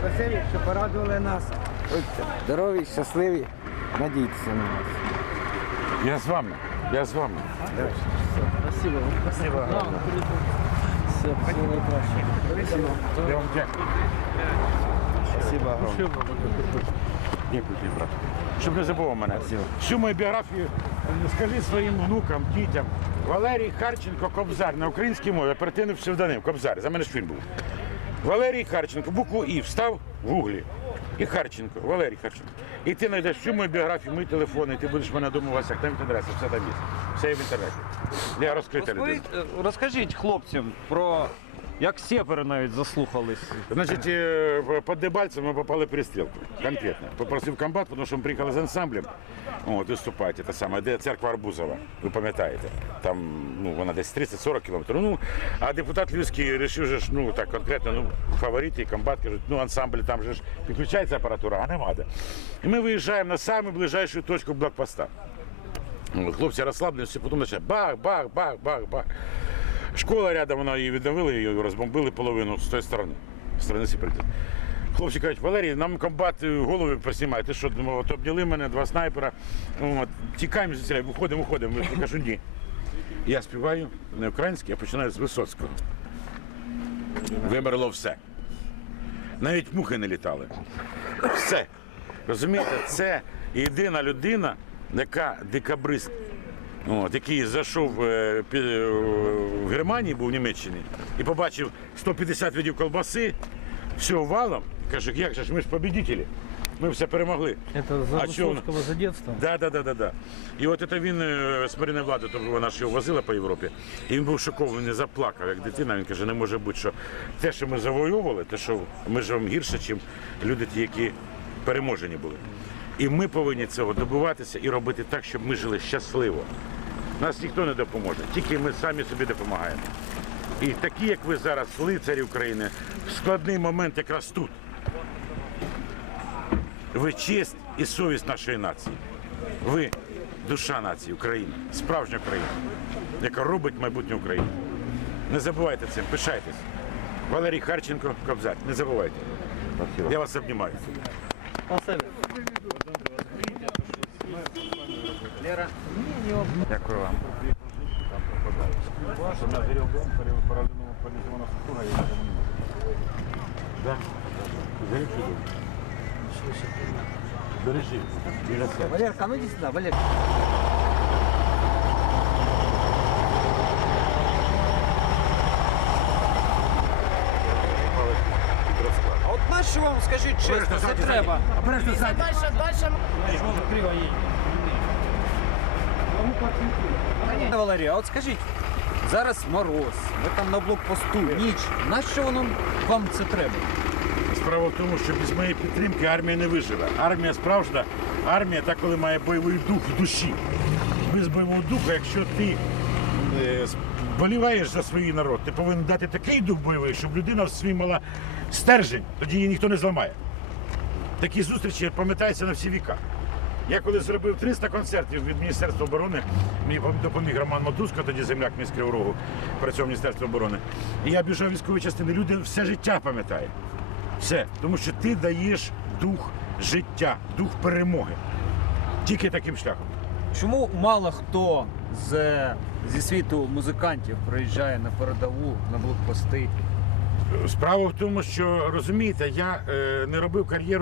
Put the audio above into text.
Спасибі, що порадували нас. Будьте здорові, щасливі, надійтеся на нас. Я з вами. Я з вами. Спасибо. Спасибо. Все, всего наикраще. Я вам дякую. Спасибо. Дякую, брат. Щоб не забував мене. Всю мою біографію скажи своїм внукам, дітям. Валерій Харченко Кобзар на українській мові, оперативний псевдоним Кобзар. За мене ж фільм був. Валерій Харченко, букву І встав в гуглі. І Харченко, Валерій Харченко. І ти знайдеш всю мою біографію, мої телефони, і ти будеш мене вас, як там інтереси, все там є. Все є в інтернеті. Я розкрита людина. Е, розкажіть хлопцям про як сепари навіть заслухались. Значить, е, під Дебальцем ми попали в перестрілку. Конкретно. Попросив комбат, тому що ми приїхали з ансамблем. От, виступати, те саме, де церква Арбузова, ви пам'ятаєте. Там ну, вона десь 30-40 кілометрів. Ну, а депутат Львівський вирішив, же ж, ну так конкретно, ну, фаворити і комбат кажуть, ну ансамбль там же ж підключається апаратура, а нема де. І ми виїжджаємо на саму ближайшу точку блокпоста. Хлопці розслабленіся, потім почали бах, бах, бах, бах, бах. Школа рядом, вона її відновили, її розбомбили половину з тої сторони, з сторони сепаратистів. Хлопці кажуть, Валерій, нам комбат е, голови поснімає. Ти що, думав, от обняли мене, два снайпера. От, тікаємо виходимо, виходимо. Я кажу, ні. Я співаю не українське, я починаю з Висоцького. Вимерло все. Навіть мухи не літали. Все. Розумієте, це єдина людина, яка декабрист, от, який зайшов е, пі- е, в Германії, був в Німеччині, і побачив 150 видів колбаси, все валом. Каже, як же ж ми ж побідітелі. Ми все перемогли. Это за А чё он- Высоцкого, за детство? Да, да, да, да, да. І от це він е, з Мариною Влади, то вона ж його возила по Європі. І він був шокований, не заплакав, як дитина. Він каже, не може бути, що те, що ми завоювали, те, що ми живемо гірше, ніж люди ті, які переможені були. І ми повинні цього добиватися і робити так, щоб ми жили щасливо. Нас ніхто не допоможе, тільки ми самі собі допомагаємо. І такі, як ви зараз, лицарі України, в складний момент якраз тут. Ви честь і совість нашої нації. Ви душа нації України, справжня країна, яка робить майбутнє України. Не забувайте цим, пишайтесь. Валерій Харченко, Кобзар, не забувайте. Я вас обнімаю. Дякую вам. Дом, парализована структура, я не. Бережи. Біля. Валерка, ну иди сюда, Валерка. А от на що вам скажіть чесно, це треба? Обережно ззаді. Пане Валерій, а от скажіть, зараз мороз, ви там на блокпосту, ніч. На що воно вам це треба? Справа в тому, що без моєї підтримки армія не виживе. Армія справжня, армія та коли має бойовий дух в душі. Без бойового духу, якщо ти боліваєш за свій народ, ти повинен дати такий дух бойовий, щоб людина в свій мала стержень, тоді її ніхто не зламає. Такі зустрічі пам'ятаються на всі віка. Я коли зробив 300 концертів від Міністерства оборони, мені допоміг Роман Матуско, тоді земляк міського Рогу, працював в Міністерстві оборони. І я біжав військові частини. Люди все життя пам'ятають. Все. Тому що ти даєш дух життя, дух перемоги. Тільки таким шляхом. Чому мало хто з, зі світу музикантів приїжджає на передову, на блокпости? Справа в тому, що розумієте, я е, не робив кар'єру.